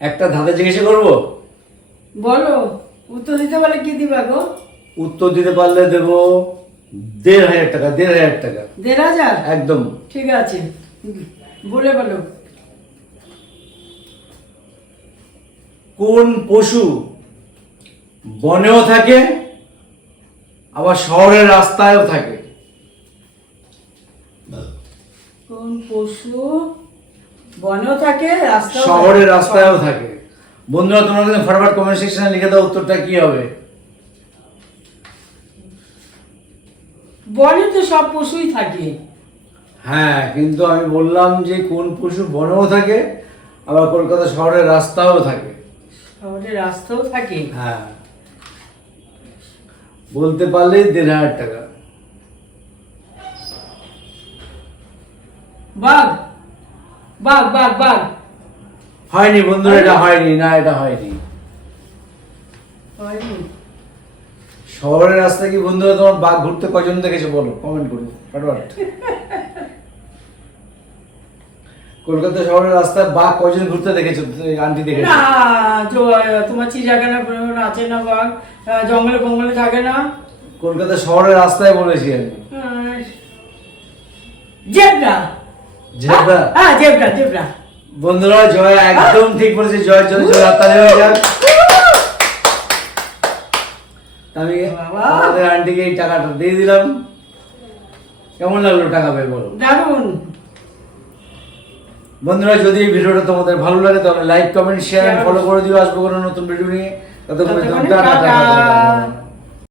একটা ধাঁধা জিজ্ঞাসা করব? বলো উত্তর দিতে পারলে কি দিবা গো? উত্তর দিতে পারলে দেবো দেড় হাজার টাকা দেড় হাজার টাকা। দেড় হাজার? একদম। ঠিক আছে। বলে বলো। কোন পশু বনেও থাকে আবার শহরের রাস্তায়ও থাকে? কোন পশু বনেও থাকে শহরের রাস্তায়ও থাকে। বন্ধুরা তোমরা কিন্তু ফরওয়ার্ড কমেন্ট সেকশনে লিখে দাও উত্তরটা কি হবে। বনে তো সব পশুই থাকে। হ্যাঁ কিন্তু আমি বললাম যে কোন পশু বনেও থাকে আবার কলকাতা শহরের রাস্তাও থাকে। শহরের রাস্তাও থাকে। হ্যাঁ। বলতে পারলেই দেড় হাজার টাকা। বাঘ বাঘ বাঘ বাঘ। হয়নি বন্ধুরা এটা হয়নি? না এটা হয়নি। হয়নি। শহরের রাস্তায় কি বন্ধুরা তোমার বাঘ ঘুরতে কজন দেখেছ বলো? কমেন্ট করো ফটাফট। কলকাতা শহরের রাস্তায় বাঘ কজন ঘুরতে দেখেছ? আন্টি দেখেছ। না তো- তোমার চিড়িয়াখানা আছে না বাঘ? জঙ্গলে ফঙ্গলে থাকে না? কলকাতা শহরের রাস্তায় বলেছি আমি। জেবরা। জেব্রা হ্যাঁ জেবরা জেবরা। বন্ধুরা জয় একদম ঠিক বলেছে জন্য জয় হাততালি হয়ে যাক। আমি আমাদের আন্টিকে এই টাকাটা দিয়ে দিলাম। কেমন লাগল টাকা পেয়ে বলো দারুণ। বন্ধুরা যদি এই ভিডিওটা তোমাদের ভালো লাগে তাহলে লাইক কমেন্ট শেয়ার ফলো করে দিও। আসব কোনো নতুন ভিডিও নিয়ে। ততক্ষণ। টাটা।